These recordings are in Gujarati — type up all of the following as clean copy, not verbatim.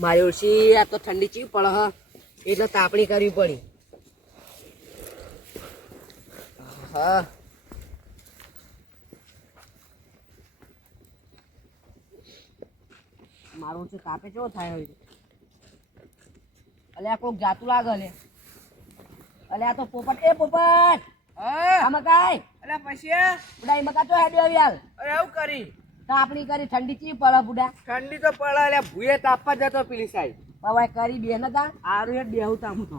મારી ઓછી આ તો ઠંડી ચીવ પડે હ એટલે તાપણી કરવી પડી. હા મારું છે તાપે કેવો થાય હોય અલ્યા કોક જાતું લાગે લે અલ્યા તો પોપટ એ પોપટ આમાં કાય અલ્યા પછી બુડા એ મકા તો હેડ્યો યાર અરે આવું કરી તાપણી કરી ઠંડી ચી પડે બુડા ઠંડી તો પડે અલ્યા ભૂએ તાપવા જતો પેલી સાઈડ હવે કરી બે ને તા આરું હેડ બેહું તામું તો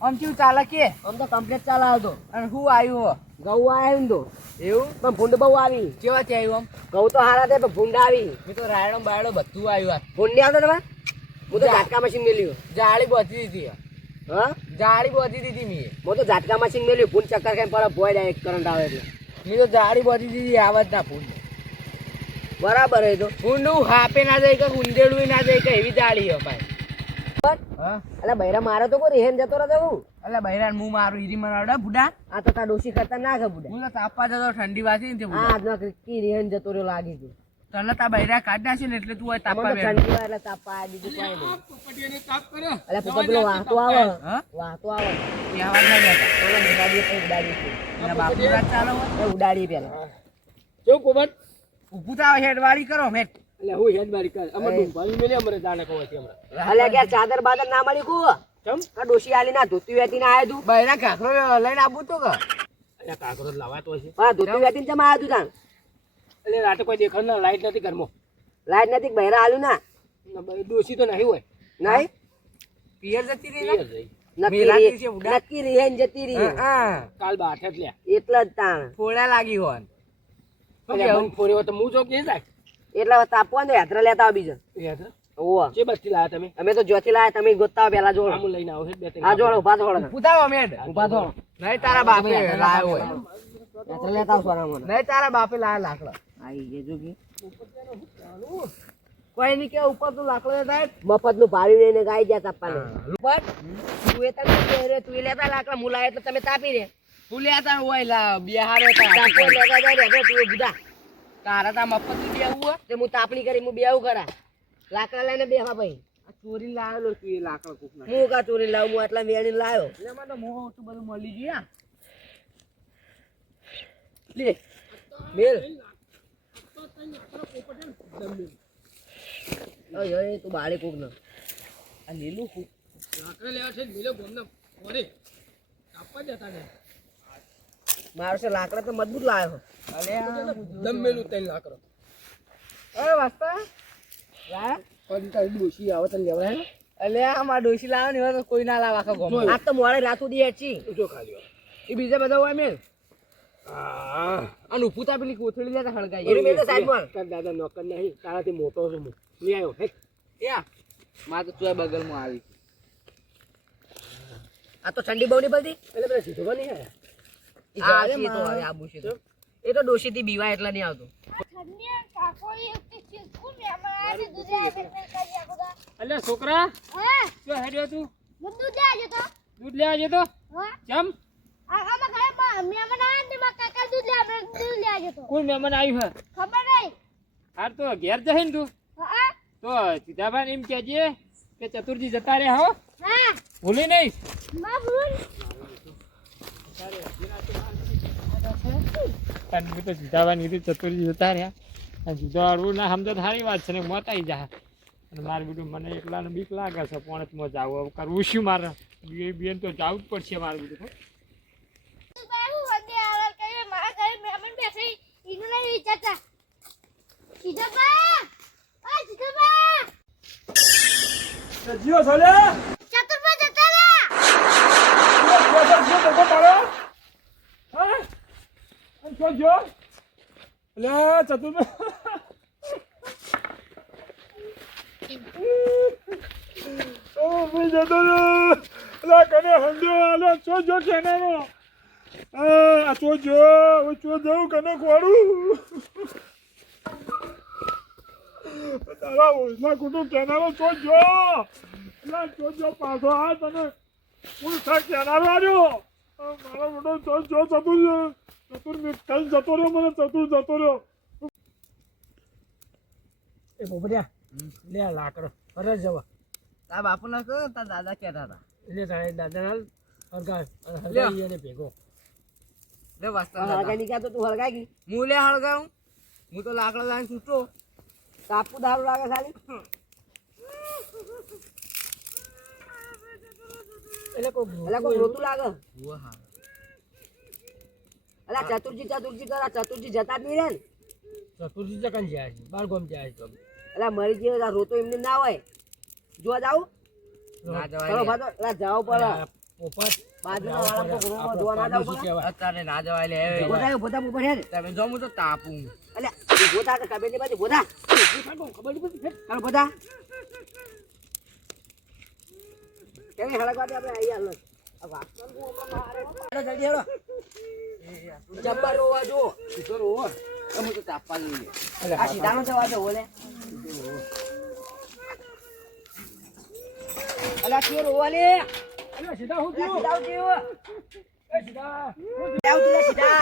આમ કેવું ચાલે કે આમ તો કમ્પ્લીટ ચાલે આવતો અને હું આવ્યું ઘઉં આવ્યું તો એવું પણ ભૂંડ બહુ આવી કેવા છે આવ્યું આમ ઘઉં તો હારા થાય પણ ભૂંડ આવી મેં તો રાયડો બાયડો બધું આવ્યું ભૂંડ નહીં આવતો તમે હું તો ઝાટકા મશીન મેલ્યું જાળી બોધી દીધી હા જાળી બોધી દીધી મેં હું તો ઝાટકા મશીન મેલ્યું ભૂંડ ચક્કર ખાઈને પર ભોય ડાયરેક્ટ કરંટ આવે એટલે મેં તો જાળી બોધી દીધી આવાજ ના ફૂંડ બરાબર એ તો ફૂંડ હાપે ના જાય કે ઉંદેડું ના જાય કે એવી જાળી હે ભાઈ હા અલા બૈરા મારે તો કોઈ રેહેન જતો રહે હું અલ્યા બૈરાન હું મારું હીરી મરાવડા બુડા આ તો તાર ડોશી ખતરનાક હે બુડા હું તો તાપવા જતો ઠંડી વાસી ને તે આ બુડા આજનો કી રેહેન જતો રહ્યો લાગી ગયું તને તા બૈરા કાઢ નાખી ને એટલે તું હોય તાપવા મને તો ઠંડી વાર એટલે તાપા આ બીજું કોઈ નહીં અલા પોપટ પેલો વાહતો આવે હા વાહતો આવે એ આવાજ ના જતા ઓલા ઉડાડીએ તો ઉડાડીએ છે. એના બાપુ રાત ચાલો એ ઉડાડીએ પેલા કેવું પોપટ ઊભું થાવ હેડવાળી કરો હેડ એટલે હું હેડ મારી કર અમે ડુંભાઈ મેલે અમારે જાણે કહો છે હમણાં અલ્યા કે ચાદર બાદર ના મળી કુ કેમ આ ડોશી આલી ના ધોતી વેતી ના આય તું બૈરા કાકરો લઈને આવું તો કે એટલે કાકરો લાવાતો છે હા ધોતી વેતી ને જમા આયું તાન એટલે રાતે કોઈ દેખાડ ના લાઈટ નથી ઘરમાં લાઈટ નથી બૈરા આલ્યું ના ડોસી તો નહીં હોય નહીં પિયર જતી રહી પિયર જઈ. મેલાતી છે ઉડા. નક્કી રેહેન જતી રહી હા કાલ બાઠે જ લ્યા એટલા જ તાણ ફોડા લાગી હોન એટલે મને ફોરે હોય તો હું જો કે જાય એટલા તાપવા ને યાત્રા લેતા આવો બીજો યાદ ઓવા છે બસ્તી લાયા તમે અમે તો જોથી લાયા તમે ગોતતા આવો પેલા જોડો આમ લઈને આવો છે બે ત્રણ આ જોડો ઉભા થોડો પૂછાવો મેડ ઉભા થોડો નહીં તારા બાપે લાયો હોય યાત્રા લેતા આવો સોના મને નહીં તારા બાપે લાયા લાકડા આઈ જે જોગી કોઈ નહીં કે ઉપર તો લાકડો થાય મફત નું ભાવી લઈને ગાઈ ગયા તાપવાને બસ તું એ તમે રે તું એ લેતા લાકડા મુલાય એટલે તમે તાપી રે તું લેતા હોય લા બિહારો તાપો લેતા જાય રે તું એ બુડા તારા તા મફત નું દેવું હોય તે હું તાપણી કરી હું બેવું કરા લાકડા લઈને બેહા ભાઈ ચોરી લાવેલો તું એ લાકડો કોક ના હું કા ચોરી લાવું હું આટલા વેણી લાવ્યો એમાં તો મોહ ઓછું બધું મળી ગયું લે મેલ ઓય ઓય તું બાળે કોક ન આ લીલું લાકડા લેવા છે મિલે ગોમના ફોરે કાપવા જતા ને મારો છે લાકડા તો મજબૂત લાવ્યો અલે દમેલું તઈ લાકડો અરે વાસ્તા લા પણ તારી ડોસી આવે તને લેવડાય અલે આ માર ડોશી લાવે ને તો કોઈ ના લાવે આખા ગોમ આ તો મોડે રાતું દી હેચી જો ખાલી એ બીજા બધા હોય મેલ હા અને ઉભુતા પેલી કોથળી લેતા હળગાઈ એની મેલ તો સાઈડ માં તાર દાદા નોકર નહીં તારાથી મોટો છું હું લઈ આવ્યો હે યા માં તો તું બગલમાં આવી આ તો ઠંડી બહુ નહીં પડતી એટલે પેલા સીધો નહીં આયા ઈ જવા દે તો હવે આબુ છે તો. એ તો ડોશી થી બીવા એટલા નહીં આવતો અલ્યા છોકરા શું હેડ્યો તું દૂધ લેવા જતો કેમ કોણ મહેમાન આવ્યું હે હાર તો ઘેર જશે ને તું તો સીધાભાઈ એમ કહેજે કે ચતુરજી જતા રહ્યા હો ભૂલી નહીં હું તો સીધાભાઈ કીધું ચતુરજી જતા રહ્યા અને સીધા ના સમજો સારી વાત છે ને મોત આવી જાય અને મારે બીજું મને એકલાને બીક લાગે છે પોણતમાં જાવું હવે કરવું શું મારે બેન તો જવું જ પડશે મારે બીજું જીઓ સોલે તારા ઓછના કુટુંબ કેનારો ચોજો ચોજો પાછો આ તને હું થા કેનારો આવ્યો મારો મોટો ચોજો ચતુર કઈ જતો રહ્યો મને ચતુર જતો રહ્યો એ બોબડિયા લે લાકડો અરે જવા તારા બાપુ ના કહો તારા દાદા કહેતા હતા એટલે તારે દાદા હાલ હરગાય લ્યો. હરગાઈ એને ભેગો લે વાસ્તા હળગાઈ ની ક્યાં તો તું હળગાઈ ગઈ હું લે હળગાવું હું તો લાકડો લાવીને છૂટો તાપુ દારૂ લાગે ખાલી એટલે કોઈ એટલે કોઈ રોતું લાગે ઉવા હા એટલે ચતુરજી કરા ચતુરજી જતા જ નહીં રે ને ચતુર્થી ચકન જાય છે બાર ગોમ જાય છે એટલે મરી ગયો રોતો એમને ના હોય જોવા જાવ ના ચલો જવાય ભાતો એટલે જાવ પડે પોપટ બાજુના વાળા તો ઘરમાં જોવા ના જાવ પડે અત્યારે ના જવાય લે બોધા બોધા ઉપર હે ને તમે જો હું તો તાપું એટલે બોધા તો કબે ની બાજુ બોધા ખબર નહીં પડતી ચાલો બોધા કેવી હળગવા દે આપણે આઈ હાલ આ વાસણ કો મારે જલ્દી હેડો જબ્બર રોવા જો સીધો રોવો હું તો તાપવા લઈએ આ સીધાનો જવા દે ઓલે અલા કે રોવા લે અરે સીધા હું સીધા ઉઠ્યો એ સીધા સીધા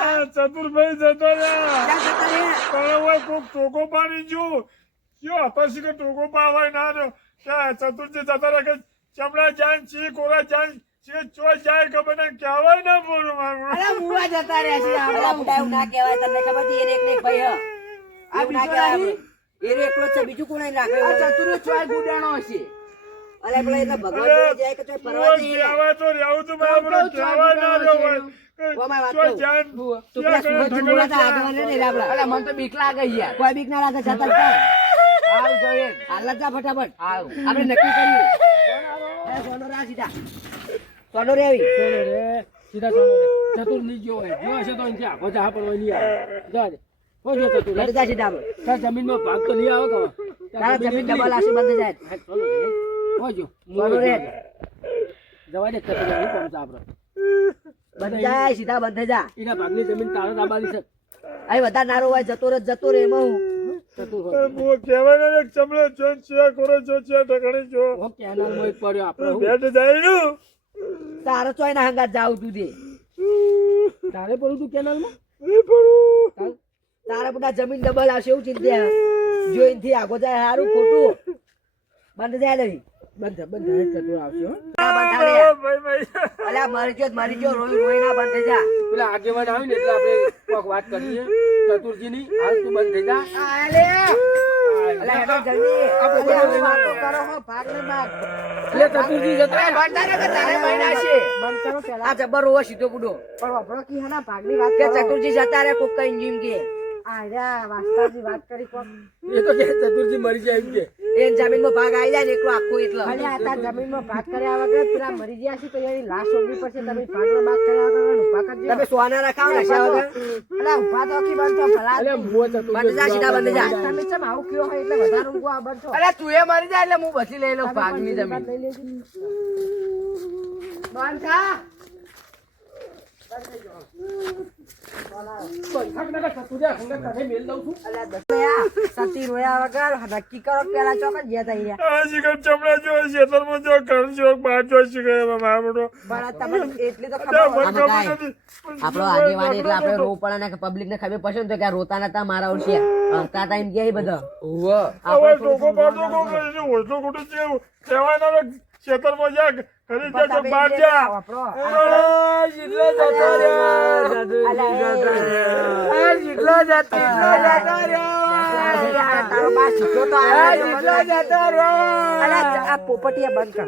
આ ચતુરભાઈ જતો રહ્યા સીધા જતા રે પણ હોય કોક ટોકો પાડી જો કયો પછી કે ટોકો પાવાય ના દો ચતુરજી જતા રહે કે ચમડા જાન ચી કોરા જાન ચી ચો જાય ખબર ને કહેવાય ના બોલું મારું અરે મુવા જતા રે છે આપડા બુડા ના કહેવાય તને ખબર છે એને એકને ભાઈ હ આ ના કહેવાય એને એકલો છે બીજું કોણે રાખે આ ચતુર ચોય ગુડાણો હશે અરે પેલા એને ભગવાન જોડે જાય કે ચોય ફરવા જઈએ કહેવાય તો રહેવું તો મારું કહેવાય ના દો ઓમાં વાત ચો કહું. જાન તું પેલા સુરજ બોલાતા આગળ ને રે આપડા અલા મને તો બીક લાગે યાર કોઈ બીક ના લાગે જતા જ આવ જોઈએ હાલ જા ફટાફટ આવ આપણે નક્કી કર્યું એ સોનો રા સીધા સોનો રે આવી સોનો રે સીધા સોનો રે ચતુર ની ગયો હોય જો હશે તો અહીંથી આખો જા પણ હોય નહીં આવે જા દે હો જો ચતુર લડ જા સીધા આપણે તાર જમીનમાં ભાગ તો નહીં આવે તો તારા જમીન ડબલ આશી બંધ જાય હા, સોનો રે હો જો સોનો રે જવા દે ચતુર હું પહોંચા આપણે બંધ જાય સીધા બંધ જા એના ભાગની જમીન તારે દાબાની છે અહીં વધારે નારો હોય જતો રે એમાં હું ચતુર હોય હું કહેવાય ને ચમડે ચો ચિયા કોરો ચો ચિયા ઢકણી ચો હો કેનાલમાં એક પડ્યો આપણે હું બેટ જાય નું તારો ચોય ના હંગાત જાવ તું દે તારે પડ્યું તું કેનાલમાં નહીં પડું તારા બધા જમીન ડબલ આવશે એવું ચિંતા જોઈન થી આગો જાય સારું ખોટું બંધ જાય લઈ બંધ ચતુર આવશે હો અલ્યા મરી ગયો રોઈ ના બંધ થઈ જા પેલા આગેવાન આવે ને એટલે આપણે કોક વાત કરીએ ચતુરજીની હાલ તું બંધ થઈ જા અલ્યા હેડો જલ્દી અલ્યા હું વાતો કરો હો ભાગ ને ભાગ એટલે ચતુરજી જતા રહ્યા. બંધારે કે તારે મહિના છે બંધ કરો પેલા આ જબર રોવા સીધો બુડો પણ વાપરો કી હના ભાગની વાત કે ચતુરજી જતા રે કોક કઈ જીમ કે આયા વાસ્તાજી વાત કરી કોક એ તો કે ચતુરજી મરી જાય એમ કે એ જમીનમાં ભાગ આવી જાય ને એકલો આખો એટલો અરે આ તાર જમીનમાં ભાગ કર્યા વગર પેલા મરી ગયા છે તો એની લાશ ઓગળી પડશે તમે ભાગનો ભાગ કર્યા વગર ઉભા કરજો તમે સોના રખાવ ને શા વગર અલા ઉભા તો કી બનતો ભલા અલે મુઓ ચતુરજી બંધ જા સીધા બંધ જા તમે ચમ આવું કયો હોય એટલે વધારે ઊંઘવા બનતો અરે તું એ મરી જાય એટલે હું બચી લઈ લઉં ભાગની જમીન લઈ લેજો બંધ થા સતી રોયા વગર નક્કી કરો પેલા ચોકન ગયા તા અહીંયા આ શિખર ચમડા જો ખેતરમાં જો ઘર જો બહાર જો શિખર મારા મોટો પણ તમને એટલી તો મને ખબર ખબર નથી આપણો આગેવાન એટલે આપણે રો પડે ને પબ્લિક ને ખબર પડશે ને તો કે આ રોતા નતા મારા ઓળખ્યા હંતા તા એમ કે બધા ઉવા હવે ટોકો પાડતો કોક એને ઓછો ખોટું છે કહેવાય ના ખેતરમાં જા ઘરે જા તો બહાર જા વાપરો જેટલો જતો રહ્યો જેટલો જતો તારો બા શીખ્યો તો જેટલો જતો રહ્યો અલા આ પોપટિયા બંધ કર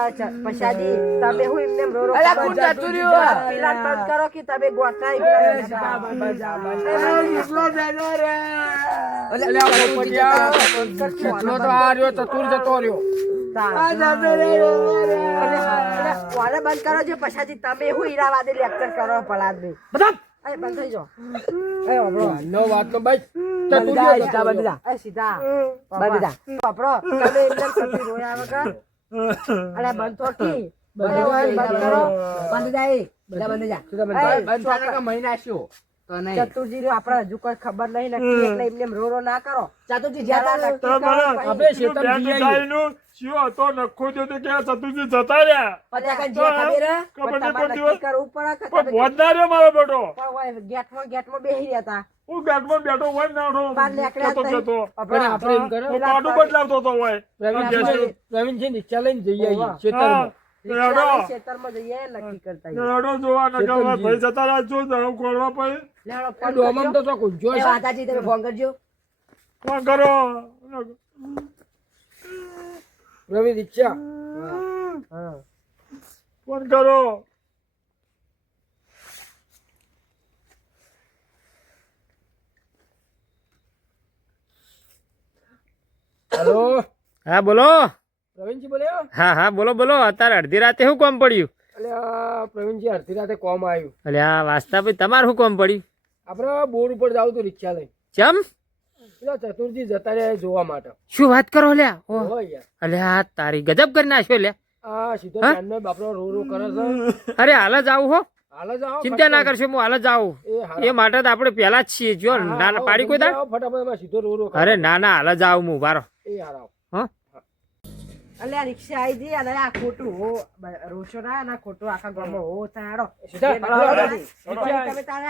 અચ્છા પછાડી તમે હું એમને રો રો અલા કોણ જતું રહ્યું? પેલા બંધ કરો કે તમે ગોઠાઈ જેટલો જતો રહ્યો જેટલો તો આ રહ્યો ચતુર જતો રહ્યો વાલે બંધ કરો છો પછાડી તમે હું હીરાવાદી લેક્ચર કરો પલાદ ભાઈ બધા એ બંધ થઈ જાઓ એ વાપરો નો વાત નો ભાઈ બંધ જા સીધા બંધ જા એ સીધા બંધ જા વાપરો તમે એકદમ સતી રોયા વગર અરે બંધ તો કી બંધ કરો બંધ જાય બંધ જા બંધ થાય કે મહિના શું તો નહીં ચતુરજી રહ્યો, આપણે હજુ કોઈ ખબર નહીં નક્કી, એટલે એમને એમ રો ના કરો. ચતુરજી જતા રહો. નક્કી કરો પછી. આપણે શેતર જઈ આવીએ. પછી કાંઈ જે ખબર હે? પણ તમારે નક્કી કરવું પડે કે તમે પણ હોય ગેટમાં બેસી રહ્યા હતા. બહાર નીકળ્યા જ નહીં. પણ આપણે એમ કરો, પ્રવીણજી રિક્ષા લઈને જઈ આવીએ શેતરમાં. રિક્ષા ખેતરમાં જઈએ નક્કી કરતા આવીએ. લેવડો, આ ડોમામ તો ચોક ઊંઝો એ છે. વાતાજી તમે ફોન કરજો. પ્રવીણ રિક્ષા. હા. હેલો, હા બોલો. પ્રવીણજી બોલ્યો? હા હા બોલો બોલો. અત્યારે અડધી રાતે શું કામ પડ્યું? અલ્યા પ્રવીણજી અડધી રાતે કોમ આવ્યું. અલ્યા વાસ્તા ભાઈ તમારે શું કામ પડ્યું? આપણે બોર ઉપર જાવ તો રિક્ષા લઈ. ચમ પેલા ચતુરજી જતા રહ્યા જોવા માટે. શું વાત કરો લ્યા? ઓહ, હોય યાર. અલ્યા તારી ગજબ કરી નાખ્યો લ્યા. આ સીધો હા? જાનનો બાપરો રો રો કરે છે. અરે હાલ જ આવું હો, હાલ જ આવો. ચિંતા ના કરશો, હું હાલ જ આવું. એ હાલ. એ માટે તો આપણે પહેલા જ છીએ. જો હા, ના આવો, પાડી કોઈ દાડ? આવો, ફટાફટ એમાં સીધો રો રો કરે. અરે ના ના હાલ જ આવું હું બારો. એ હાલ આવો. હા અલ્યા રિક્ષા આવી ગઈ અને આ ખોટું હો રોશો ના અને આ ખોટું આખા ગામમાં હો તારો. સીધા રિક્ષા રિક્ષા. તમે તારે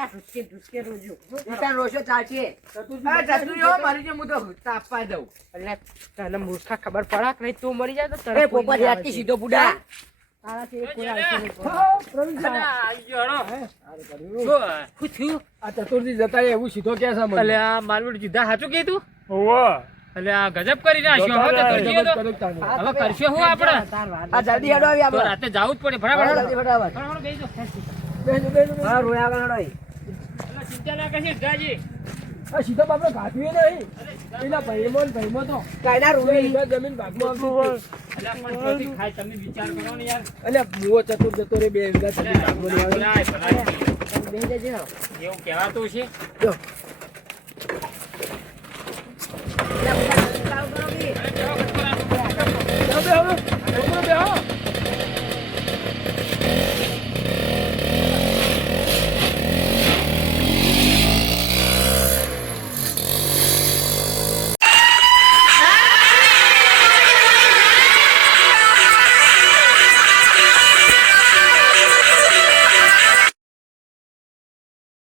ઢુસકે રોજો. રિક્ષા રોશો ચાલશે. ચતુરજી હા, ચતુરી હો, મારી જે હું તો તાપવા દઉં. એટલે તને મૂર્ખા ખબર પડે કે નહીં, તું મરી જાય તો તને એ કોઈ પોપટ નહીં યાદથી આવે. સીધો બુડા. તારાથી કોઈ આવશે નહીં. હા, પ્રવીણજી. આવી ગયો, હળો. હારું કર્યું. શું થયું? આ ચતુરજી જતા રહ્યા એવું સીધો ક્યાં સામે? અલ્યા માલવડ જીધા સાચું કીધું? અલ્યા ગજબ કરી નાખ્યો. હવે તો કરજો તો. હવે કરશો શું આપણે? તાર વાત. આ જલ્દી હેડો આવી તો આપણે. રાતે જવું જ પડે. હેડો, ફટાફટ જલ્દી ફટાફટ. ફટાફટ બેસી જાઓ. બેસો, બેસો, બેસો. હા, રોયા આગળ હેડો અહીં. અલ્યા ચિંતા ના કરશી ગાજી. આ સીધો બાપડો ઘાટ્યું નહીં. પેલા ભાઈમાં ને ભાઈમાં તો કાંઈ ના રોવી. વીઘા જમીન ભાગમાં આવતી હતી. અલ્યા પણ જોતી ખાય તમે વિચાર કરો ને યાર. અલ્યા મુઓ ચતુર જતો રે 2 વીઘા જમીન ભાગમાં નહીં આવે. ભલાઈ, ભલાઈ. બેસી જજો. એવું કહેવાતું છે. જો,